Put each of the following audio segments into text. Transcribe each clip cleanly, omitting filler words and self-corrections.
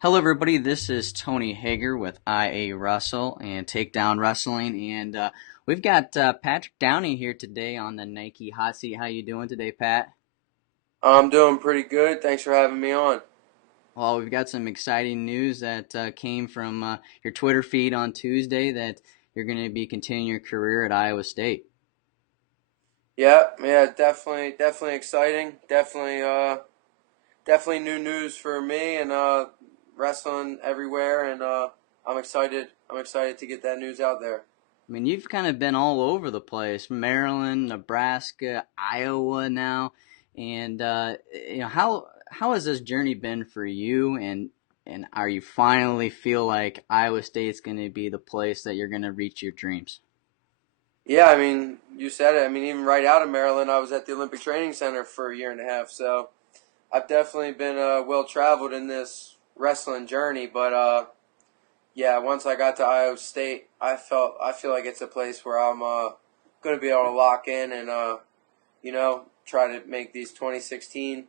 Hello, everybody. This is Tony Hager with IA Russell and Takedown Wrestling, and we've got Patrick Downey here today on the Nike Hot Seat. How you doing today, Pat? I'm doing pretty good. Thanks for having me on. Well, we've got some exciting news that came from your Twitter feed on Tuesday that you're going to be continuing your career at Iowa State. Yeah, yeah, definitely exciting. Definitely new news for me and wrestling everywhere, and I'm excited. I'm excited to get that news out there. I mean, you've kind of been all over the place: Maryland, Nebraska, Iowa now, and how has this journey been for you? And are you finally feel like Iowa State's going to be the place that you're going to reach your dreams? Yeah, I mean, you said it. I mean, even right out of Maryland, I was at the Olympic Training Center for a year and a half, so I've definitely been well traveled in this wrestling journey. But yeah, once I got to Iowa State, I feel like it's a place where I'm going to be able to lock in and try to make these 2016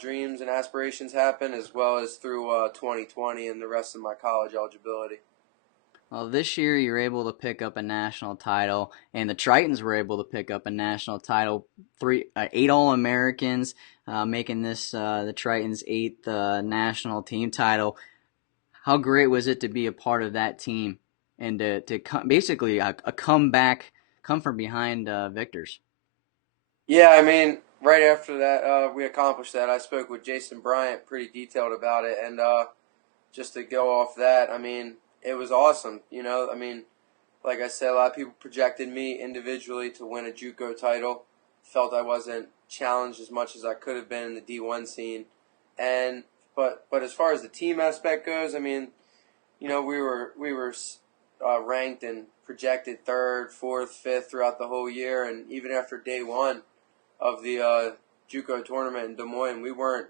dreams and aspirations happen, as well as through 2020 and the rest of my college eligibility. Well, this year you're able to pick up a national title, and the Tritons were able to pick up a national title. Eight All-Americans, making this the Tritons' eighth national team title. How great was it to be a part of that team and to basically a comeback, come from behind victors? Yeah, I mean, right after that, we accomplished that. I spoke with Jason Bryant pretty detailed about it, and just to go off that, I mean, it was awesome. I mean, like I said, a lot of people projected me individually to win a JUCO title. Felt I wasn't challenged as much as I could have been in the D1 scene, and but as far as the team aspect goes, I mean, we were ranked and projected third, fourth, fifth throughout the whole year, and even after day one of the JUCO tournament in Des Moines, we weren't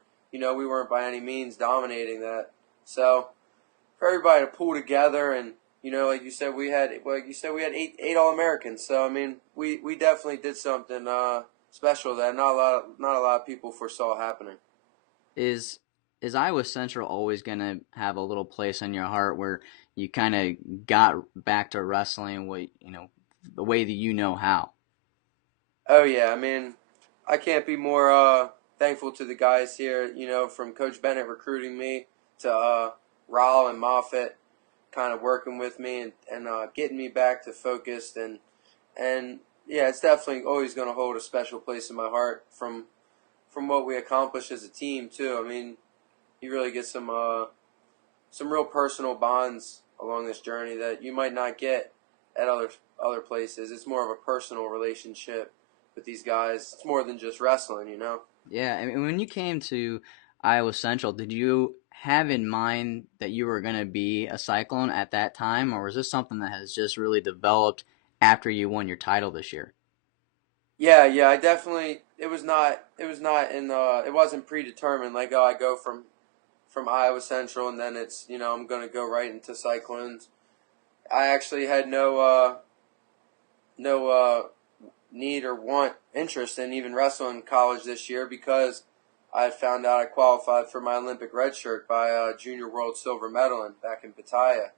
by any means dominating that. So for everybody to pull together and like you said we had eight All Americans. So I mean we definitely did something special that not a lot of people foresaw happening. Is is Iowa Central always going to have a little place in your heart where you kind of got back to wrestling, the way that you know how? Oh yeah, I mean I can't be more thankful to the guys here. From Coach Bennett recruiting me to Raul and Moffitt kind of working with me and getting me back to focused and yeah, it's definitely always going to hold a special place in my heart from what we accomplished as a team too. I mean, you really get some real personal bonds along this journey that you might not get at other places. It's more of a personal relationship with these guys. It's more than just wrestling. Yeah, I mean, when you came to Iowa Central, did you have in mind that you were going to be a Cyclone at that time, or was this something that has just really developed after you won your title this year? Yeah, yeah, I definitely. It was not in. It wasn't predetermined. Like, oh, I go from Iowa Central, and then I'm gonna go right into Cyclones. I actually had no need or want interest in even wrestling in college this year because I had found out I qualified for my Olympic red shirt by junior world silver medal back in Pattaya.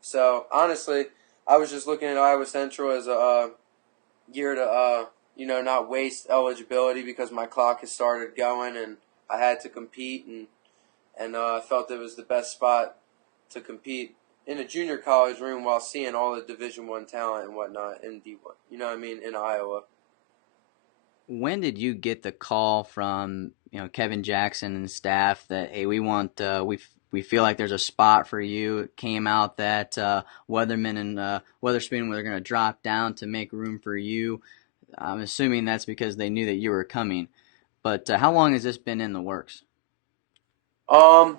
So honestly, I was just looking at Iowa Central as a year to not waste eligibility because my clock has started going and I had to compete and I felt it was the best spot to compete in a junior college room while seeing all the Division I talent and whatnot in D1. You know what I mean, in Iowa. When did you get the call from Kevin Jackson and staff that, hey, we want we feel like there's a spot for you? It came out that Weatherman and Weatherspoon were going to drop down to make room for you. I'm assuming that's because they knew that you were coming. But how long has this been in the works? Um,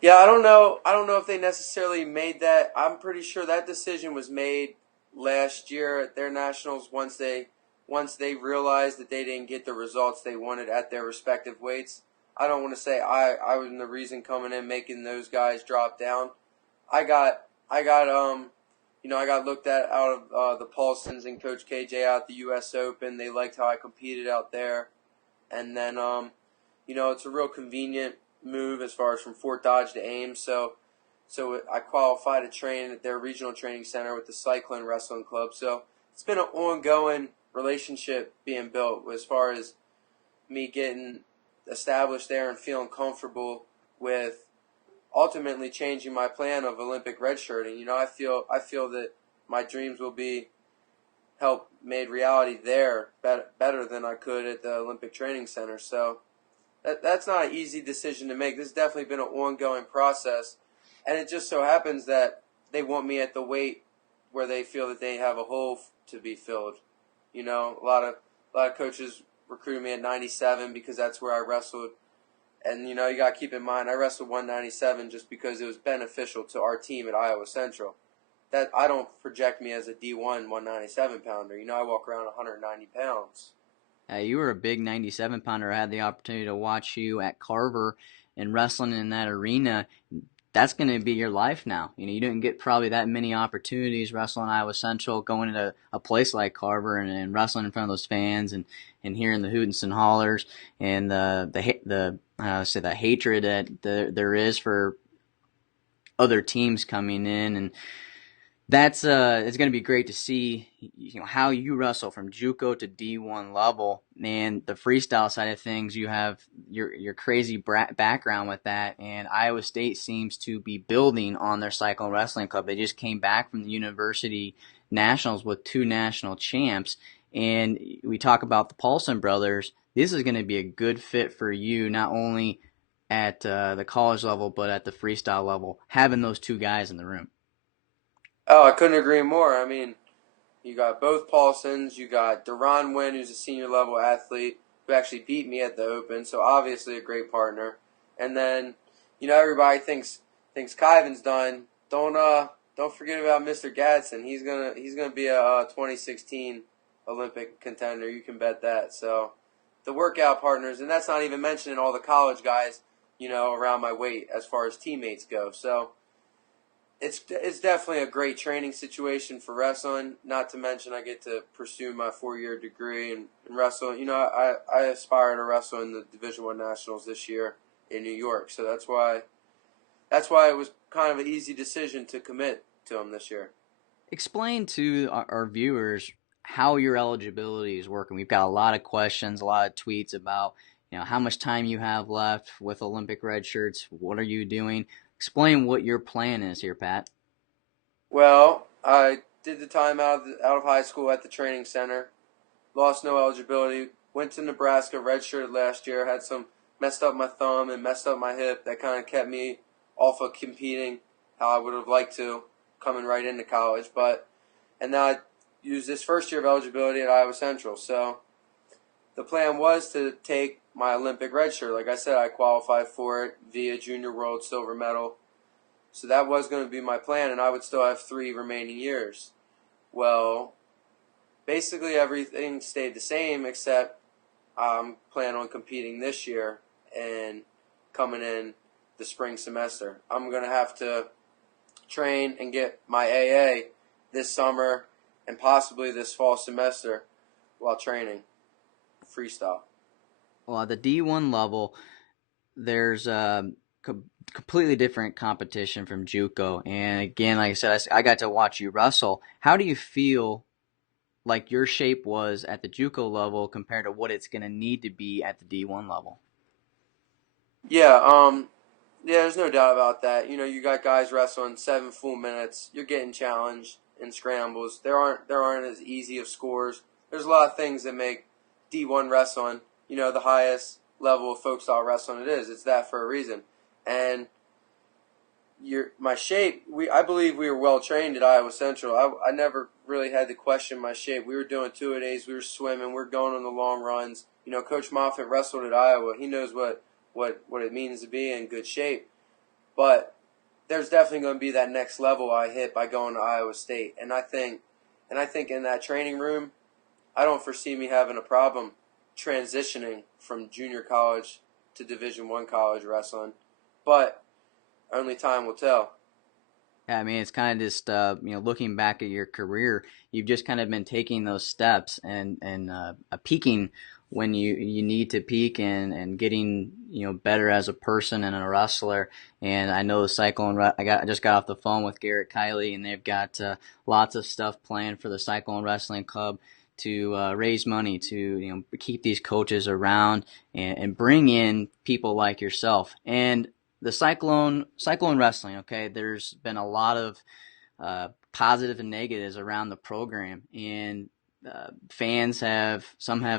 yeah, I don't know. I don't know if they necessarily made that. I'm pretty sure that decision was made last year at their nationals once they realized that they didn't get the results they wanted at their respective weights. I don't want to say I was the reason coming in making those guys drop down. I got looked at out of the Paulsons and Coach KJ out at the U.S. Open. They liked how I competed out there, and then it's a real convenient move as far as from Fort Dodge to Ames. So I qualified to train at their regional training center with the Cyclone Wrestling Club. So it's been an ongoing relationship being built as far as me getting established there and feeling comfortable with ultimately changing my plan of Olympic redshirting. I feel that my dreams will be help made reality there better than I could at the Olympic Training Center. So that's not an easy decision to make. This has definitely been an ongoing process, and it just so happens that they want me at the weight where they feel that they have a hole to be filled. A lot of coaches recruited me at 97 because that's where I wrestled. And you got to keep in mind I wrestled 197 just because it was beneficial to our team at Iowa Central. That I don't project me as a D1 197 pounder. I walk around 190 pounds. You were a big 97 pounder. I had the opportunity to watch you at Carver and wrestling in that arena. That's going to be your life now. You didn't get probably that many opportunities wrestling Iowa Central, going to a place like Carver and wrestling in front of those fans and hearing the hoots and hollers and the hatred that there is for other teams coming in. And that's it's going to be great to see how you wrestle from JUCO to D1 level, and the freestyle side of things. You have your crazy background with that, and Iowa State seems to be building on their cycling wrestling club. They just came back from the university nationals with 2 national champs, and we talk about the Paulson brothers. This is going to be a good fit for you, not only at the college level but at the freestyle level, having those 2 guys in the room. Oh, I couldn't agree more. I mean, you got both Paulsons. You got Deron Wynn, who's a senior level athlete who actually beat me at the Open. So obviously a great partner. And then, everybody thinks Kyvan's done. Don't forget about Mr. Gadsden. He's gonna be a 2016 Olympic contender. You can bet that. So the workout partners, and that's not even mentioning all the college guys, around my weight as far as teammates go. So it's definitely a great training situation for wrestling. Not to mention I get to pursue my 4-year degree and wrestle. I aspire to wrestle in the Division I Nationals this year in New York. So that's why it was kind of an easy decision to commit to them this year. Explain to our viewers how your eligibility is working. We've got a lot of questions, a lot of tweets about how much time you have left with Olympic red shirts. What are you doing? Explain what your plan is here, Pat. Well, I did the time out of high school at the training center, lost no eligibility, went to Nebraska, redshirted last year, had some messed up my thumb and messed up my hip. That kind of kept me off of competing how I would have liked to coming right into college. And now I used this first year of eligibility at Iowa Central. So the plan was to take my Olympic red shirt. Like I said, I qualified for it via Junior World Silver Medal. So that was going to be my plan, and I would still have 3 remaining years. Well, basically everything stayed the same except I'm planning on competing this year and coming in the spring semester. I'm going to have to train and get my AA this summer and possibly this fall semester while training freestyle. Well, at the D1 level, there's completely different competition from JUCO. And again, like I said, I got to watch you wrestle. How do you feel like your shape was at the JUCO level compared to what it's going to need to be at the D1 level? Yeah, there's no doubt about that. You got guys wrestling 7 full minutes. You're getting challenged in scrambles. There aren't as easy of scores. There's a lot of things that make D1 wrestling, the highest level of folk style wrestling it is. It's that for a reason. And my shape, I believe we were well trained at Iowa Central. I never really had to question my shape. We were doing 2-a-days. We were swimming. We were going on the long runs. Coach Moffitt wrestled at Iowa. He knows what it means to be in good shape. But there's definitely going to be that next level I hit by going to Iowa State. And I think in that training room, I don't foresee me having a problem transitioning from junior college to Division I college wrestling. But only time will tell. Yeah, I mean, it's kind of just looking back at your career, you've just kind of been taking those steps and peaking when you need to peak and getting better as a person and a wrestler. And I know the I just got off the phone with Garrett Kiley, and they've got lots of stuff planned for the Cyclone Wrestling Club to raise money to keep these coaches around and bring in people like yourself. And the Cyclone Wrestling, okay, there's been a lot of positive and negatives around the program, and fans have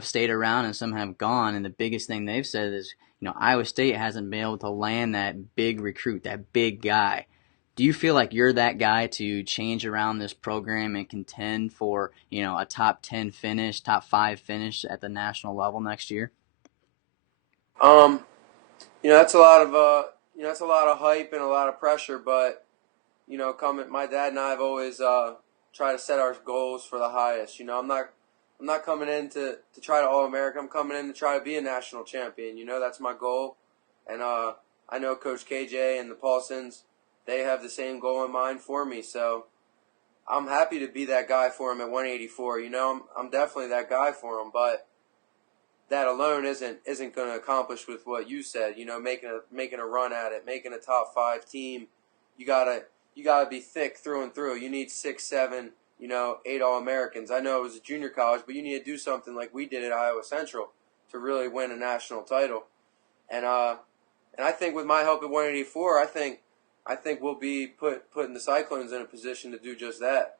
stayed around and some have gone. And the biggest thing they've said is, Iowa State hasn't been able to land that big recruit, that big guy. Do you feel like you're that guy to change around this program and contend for, a top 10 finish, top 5 finish at the national level next year? Um, that's a lot of that's a lot of hype and a lot of pressure, but coming, my dad and I have always tried to set our goals for the highest. I'm not coming in to try to All America. I'm coming in to try to be a national champion. That's my goal, and I know Coach KJ and the Paulsons, they have the same goal in mind for me. So I'm happy to be that guy for him at 184. I'm definitely that guy for him, but that alone isn't going to accomplish with what you said. Making a run at it, making a top 5 team. You gotta be thick through and through. You need 6, 7, 8 All Americans. I know it was a junior college, but you need to do something like we did at Iowa Central to really win a national title. And I think with my help at 184, I think we'll be putting the Cyclones in a position to do just that.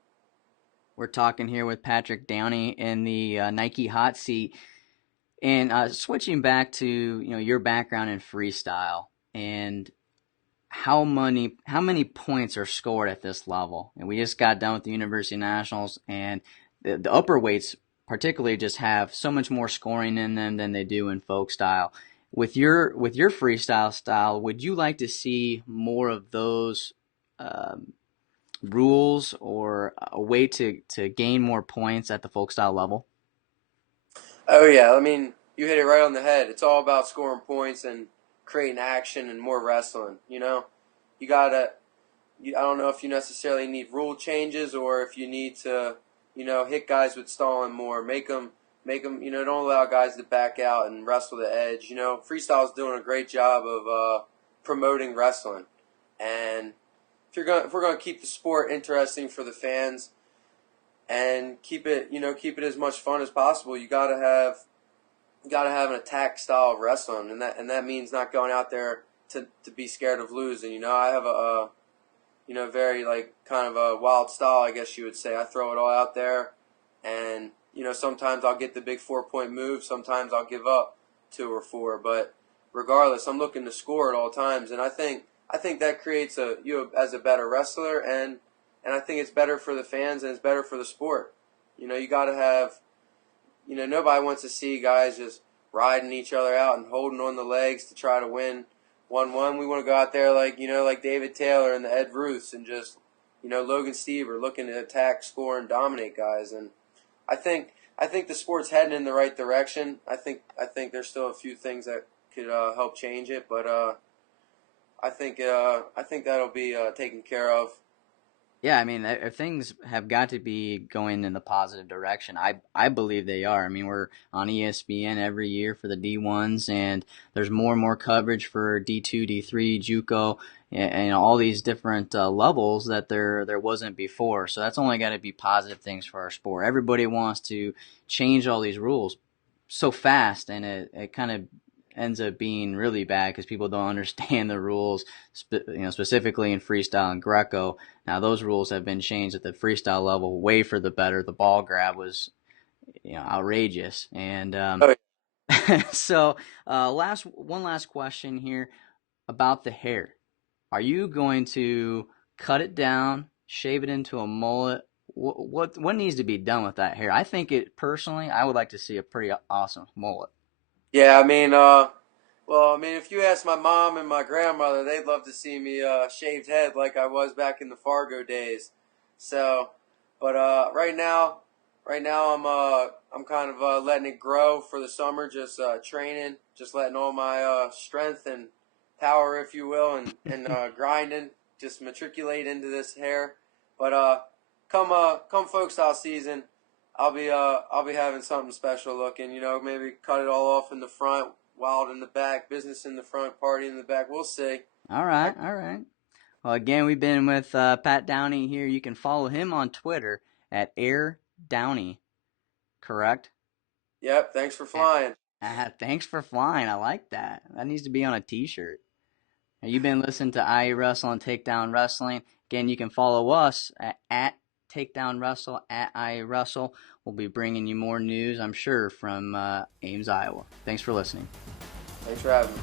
We're talking here with Patrick Downey in the Nike hot seat. And switching back to your background in freestyle and how many points are scored at this level. And we just got done with the University Nationals, and the upper weights particularly just have so much more scoring in them than they do in folk style. With your freestyle style, would you like to see more of those rules or a way to gain more points at the folk style level? Oh yeah, I mean you hit it right on the head. It's all about scoring points and creating action and more wrestling. You gotta. I don't know if you necessarily need rule changes or if you need to, hit guys with stalling more, make them. Don't allow guys to back out and wrestle the edge. Freestyle's doing a great job of promoting wrestling, and if we're gonna keep the sport interesting for the fans and keep it as much fun as possible, you gotta have an attack style of wrestling, and that means not going out there to be scared of losing. I have a very like kind of a wild style, I guess you would say. I throw it all out there, and sometimes I'll get the big 4-point move, sometimes I'll give up 2 or 4, but regardless, I'm looking to score at all times, and I think that creates you as a better wrestler, and I think it's better for the fans and it's better for the sport. You got to have nobody wants to see guys just riding each other out and holding on the legs to try to win 1-1. We want to go out there like David Taylor and the Ed Ruths and just, Logan Steve are looking to attack, score, and dominate guys. And I think the sport's heading in the right direction. I think there's still a few things that could help change it, but I think that'll be taken care of. Yeah, I mean, things have got to be going in the positive direction. I believe they are. I mean, we're on ESPN every year for the D1s, and there's more and more coverage for D2, D3, JUCO, and all these different levels that there wasn't before. So that's only got to be positive things for our sport. Everybody wants to change all these rules so fast, and it kind of ends up being really bad because people don't understand the rules, specifically in freestyle and Greco. Now those rules have been changed at the freestyle level way for the better. The ball grab was outrageous, and Oh, so last question here about the hair. Are you going to cut it down, shave it into a mullet? What needs to be done with that hair? I think it personally, I would like to see a pretty awesome mullet. yeah, I mean, well, I mean, if you ask my mom and my grandmother, they'd love to see me shaved head like I was back in the Fargo days. So, but right now I'm kind of letting it grow for the summer, just training, just letting all my strength and power, if you will, and grinding just matriculate into this hair. But come folk style season, I'll be having something special looking. You know, maybe cut it all off in the front, wild in the back, business in the front, party in the back. We'll see. All I, right, all right. Well, again, we've been with Pat Downey here. You can follow him on Twitter at Air Downey, correct? yep. Thanks for flying. Thanks for flying. I like that. That needs to be on a T-shirt. Now, you've been listening to IE Wrestle and Takedown Wrestling. Again, you can follow us at Takedown Wrestle, at IE Wrestle. We'll be bringing you more news, I'm sure, from Ames, Iowa. Thanks for listening. Thanks for having me.